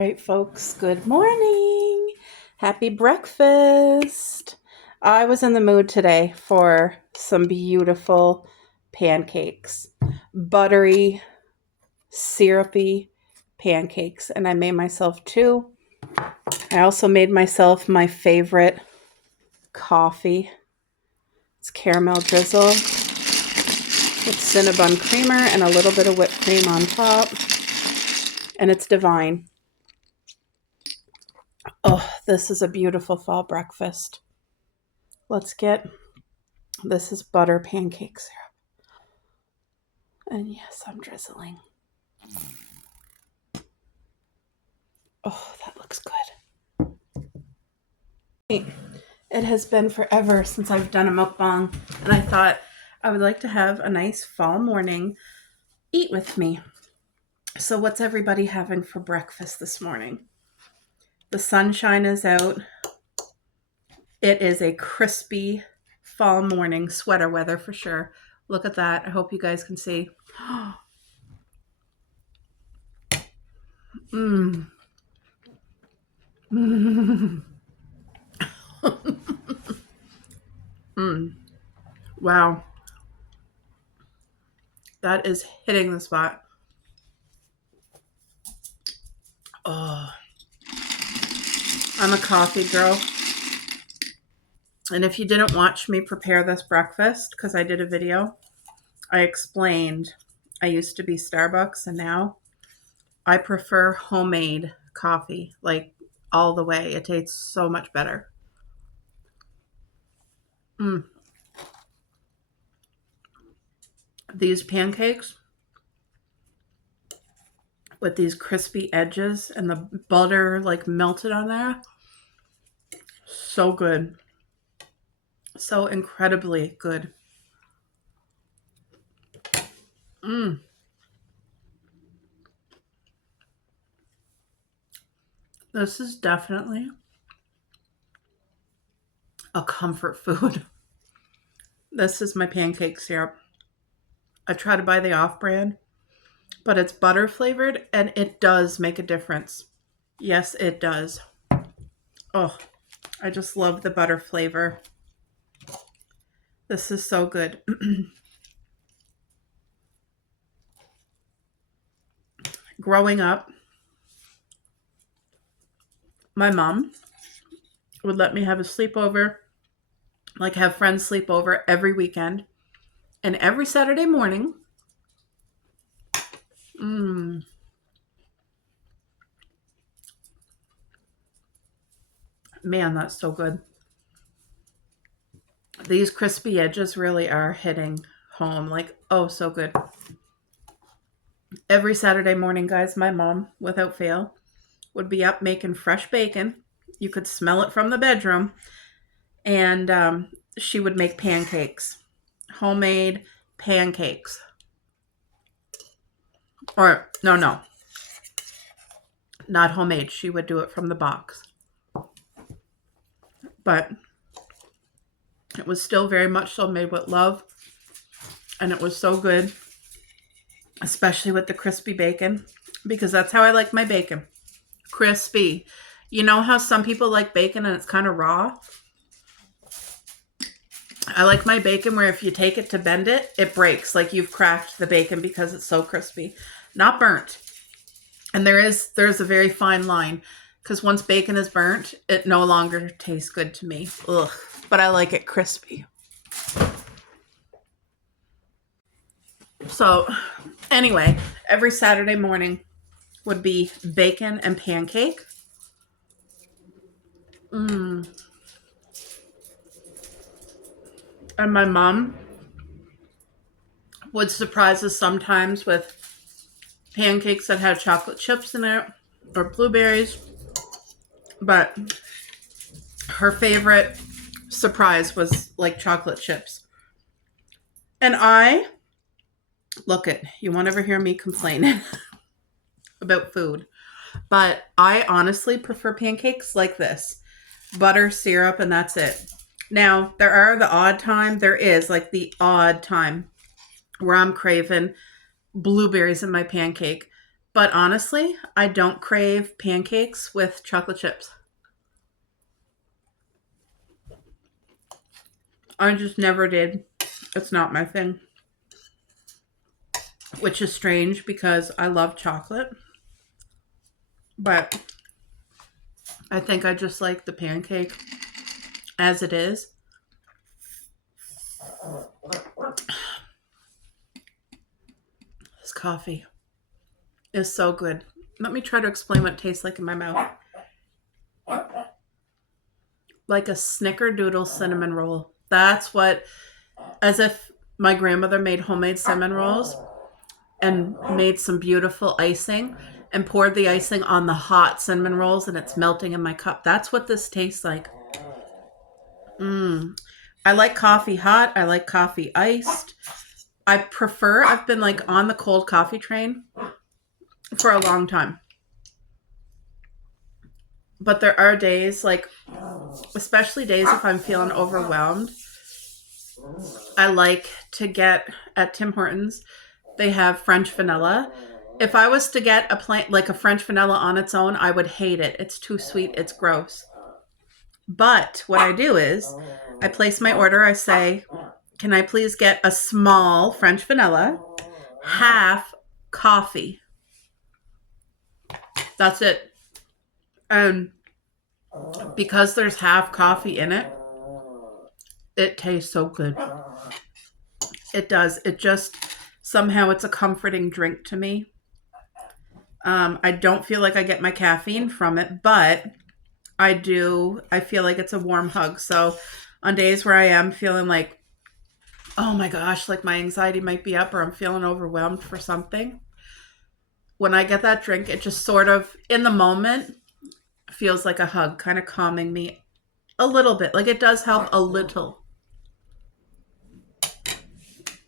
All right, folks, good morning. Happy breakfast. I was in the mood today for some beautiful pancakes, buttery, syrupy pancakes, and I made myself two. I also made myself my favorite coffee. It's caramel drizzle with Cinnabon creamer and a little bit of whipped cream on top, and it's divine. Oh, this is a beautiful fall breakfast. This is butter pancake syrup. And yes, I'm drizzling. Oh, that looks good. It has been forever since I've done a mukbang, and I thought I would like to have a nice fall morning eat with me. So what's everybody having for breakfast this morning? The sunshine is out. It is a crispy fall morning, sweater weather for sure. Look at that. I hope you guys can see. Mmm. Mmm. Mmm. Wow. That is hitting the spot. Oh, I'm a coffee girl. And if you didn't watch me prepare this breakfast, because I did a video, I explained I used to be Starbucks and now I prefer homemade coffee, like all the way. It tastes so much better. Mm. These pancakes with these crispy edges and the butter like melted on there, so good. So incredibly good. Mm. This is definitely a comfort food. This is my pancake syrup. I try to buy the off brand, but it's butter flavored and it does make a difference. Yes, it does. Oh, I just love the butter flavor. This is so good. Growing up, my mom would let me have a sleepover, like have friends sleep over every weekend. And every Saturday morning, mm, man, that's so good. These crispy edges really are hitting home. Like, oh, so good. Every Saturday morning, guys, my mom, without fail, would be up making fresh bacon. You could smell it from the bedroom. And she would make pancakes, homemade pancakes. Or, no, not homemade. She would do it from the box. But it was still very much so made with love. And it was so good, especially with the crispy bacon, because that's how I like my bacon. Crispy. You know how some people like bacon and it's kind of raw? I like my bacon where if you take it to bend it, it breaks. Like you've cracked the bacon because it's so crispy. Not burnt. And there's a very fine line, because once bacon is burnt, it no longer tastes good to me. Ugh. But I like it crispy. So anyway, every Saturday morning would be bacon and pancake. Mm. And my mom would surprise us sometimes with pancakes that had chocolate chips in it or blueberries. But her favorite surprise was like chocolate chips. And you won't ever hear me complaining about food. But I honestly prefer pancakes like this. Butter, syrup, and that's it. Now, there is like the odd time where I'm craving blueberries in my pancake. But honestly, I don't crave pancakes with chocolate chips. I just never did. It's not my thing. Which is strange because I love chocolate. But I think I just like the pancake as it is. This coffee is so good. Let me try to explain what it tastes like in my mouth. Like a snickerdoodle cinnamon roll. That's what, as if my grandmother made homemade cinnamon rolls and made some beautiful icing and poured the icing on the hot cinnamon rolls and it's melting in my cup. That's what this tastes like. I like coffee hot. I like coffee iced. I've been like on the cold coffee train for a long time. But there are days, like, especially days if I'm feeling overwhelmed, I like to get at Tim Hortons, they have French vanilla. If I was to get a French vanilla on its own, I would hate it. It's too sweet. It's gross. But what I do is I place my order. I say, can I please get a small French vanilla, half coffee? That's it. And because there's half coffee in it, it tastes so good. It does. It just, somehow it's a comforting drink to me. I don't feel like I get my caffeine from it, but I feel like it's a warm hug. So on days where I am feeling like, oh my gosh, like my anxiety might be up or I'm feeling overwhelmed for something, when I get that drink, it just sort of, in the moment, feels like a hug, kind of calming me a little bit. Like it does help a little.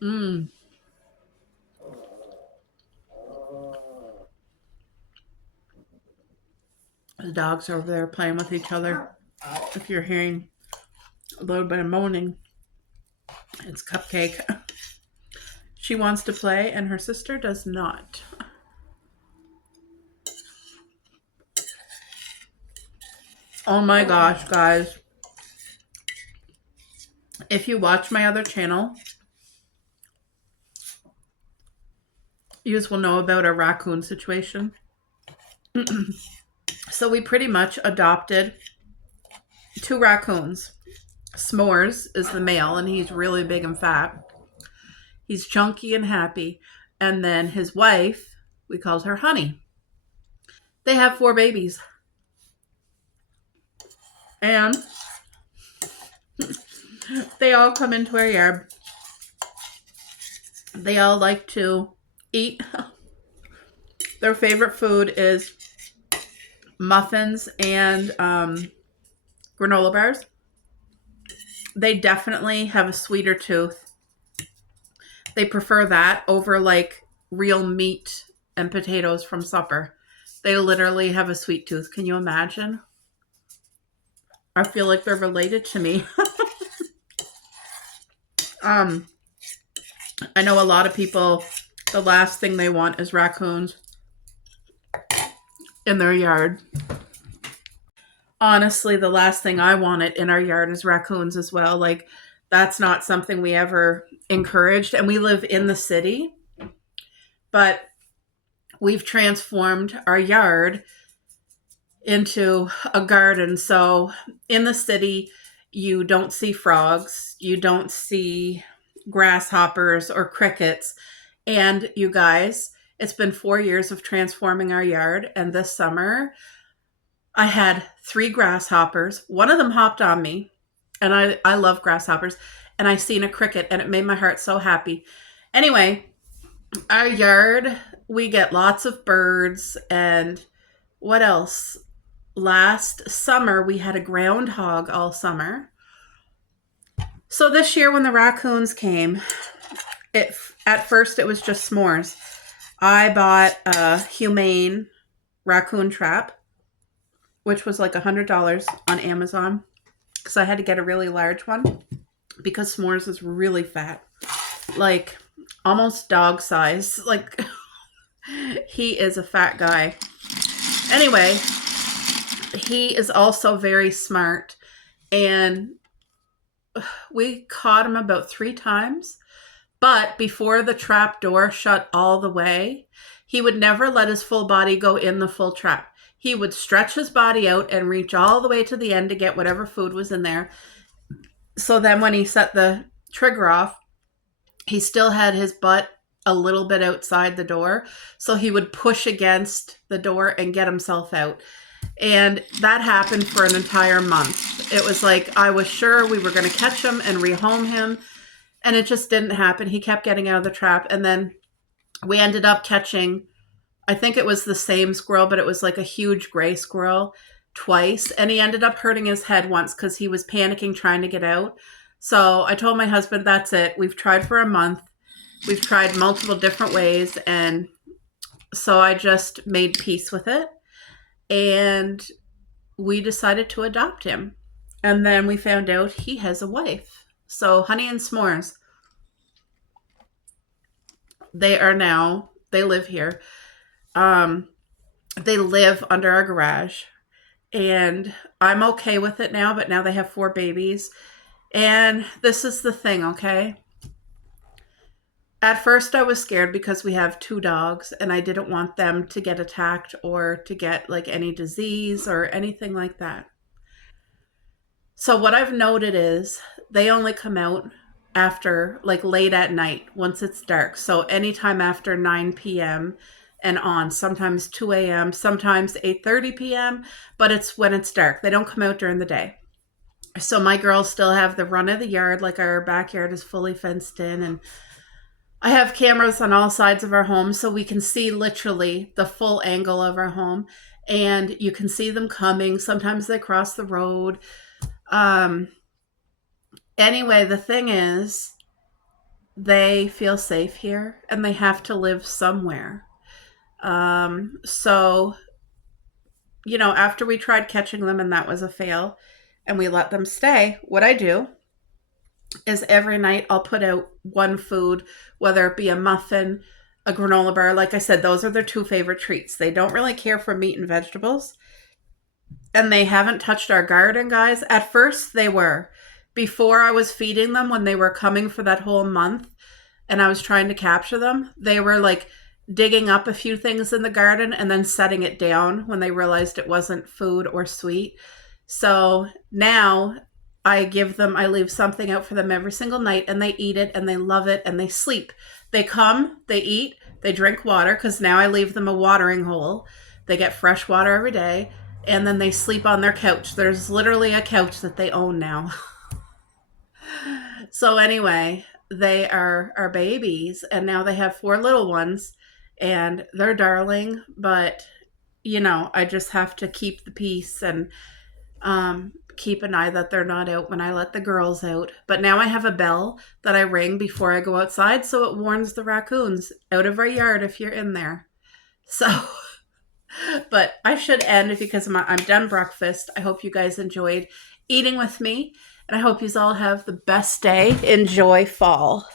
The dogs are over there playing with each other. If you're hearing a little bit of moaning, it's Cupcake. She wants to play and her sister does not. Oh my gosh, guys. If you watch my other channel, you will know about a raccoon situation. So we pretty much adopted 2 raccoons. S'mores is the male, and he's really big and fat. He's chunky and happy. And then his wife, we called her Honey. They have 4 babies. And they all come into our yard. They all like to eat. Their favorite food is muffins and granola bars. They definitely have a sweeter tooth. They prefer that over like real meat and potatoes from supper. They literally have a sweet tooth. Can you imagine? I feel like they're related to me. I know a lot of people, the last thing they want is raccoons in their yard. Honestly, the last thing I wanted in our yard is raccoons as well. Like, that's not something we ever encouraged. And we live in the city, but we've transformed our yard into a garden. So in the city, you don't see frogs, you don't see grasshoppers or crickets. And you guys, it's been 4 years of transforming our yard. And this summer, I had 3 grasshoppers. One of them hopped on me, and I love grasshoppers. And I seen a cricket, and it made my heart so happy. Anyway, our yard, we get lots of birds. And what else? Last summer, we had a groundhog all summer. So this year when the raccoons came, at first it was just s'mores. I bought a humane raccoon trap, which was like $100 on Amazon, because I had to get a really large one because s'mores is really fat, like almost dog size. Like He is a fat guy. Anyway, he is also very smart, and we caught him about 3 times. But before the trap door shut all the way, he would never let his full body go in the full trap. He would stretch his body out and reach all the way to the end to get whatever food was in there. So then when he set the trigger off, he still had his butt a little bit outside the door. So he would push against the door and get himself out. And that happened for an entire month. It was like I was sure we were going to catch him and rehome him. And it just didn't happen. He kept getting out of the trap. And then we ended up catching, I think it was the same squirrel, but it was like a huge gray squirrel twice. And he ended up hurting his head once because he was panicking trying to get out. So I told my husband, that's it. We've tried for a month. We've tried multiple different ways. And so I just made peace with it. And we decided to adopt him. And then we found out he has a wife. So Honey and S'mores, they live here. They live under our garage. And I'm okay with it now, but now they have 4 babies. And this is the thing, okay? At first I was scared because we have 2 dogs and I didn't want them to get attacked or to get like any disease or anything like that. So what I've noted is they only come out after like late at night once it's dark. So anytime after 9 p.m. and on, sometimes 2 a.m., sometimes 8:30 p.m., but it's when it's dark. They don't come out during the day. So my girls still have the run of the yard, like our backyard is fully fenced in, and I have cameras on all sides of our home so we can see literally the full angle of our home, and you can see them coming. Sometimes they cross the road. Anyway, the thing is, they feel safe here and they have to live somewhere. So, after we tried catching them and that was a fail and we let them stay, what I do is every night I'll put out one food, whether it be a muffin, a granola bar. Like I said, those are their 2 favorite treats. They don't really care for meat and vegetables. And they haven't touched our garden, guys. At first they were. Before I was feeding them, when they were coming for that whole month and I was trying to capture them, they were like digging up a few things in the garden and then setting it down when they realized it wasn't food or sweet. So now I leave something out for them every single night and they eat it and they love it and they sleep. They come, they eat, they drink water because now I leave them a watering hole. They get fresh water every day and then they sleep on their couch. There's literally a couch that they own now. So anyway, they are our babies and now they have 4 little ones and they're darling, but I just have to keep the peace and keep an eye that they're not out when I let the girls out. But now I have a bell that I ring before I go outside so it warns the raccoons out of our yard if you're in there. So, but I should end because I'm done breakfast. I hope you guys enjoyed eating with me and I hope you all have the best day. Enjoy fall.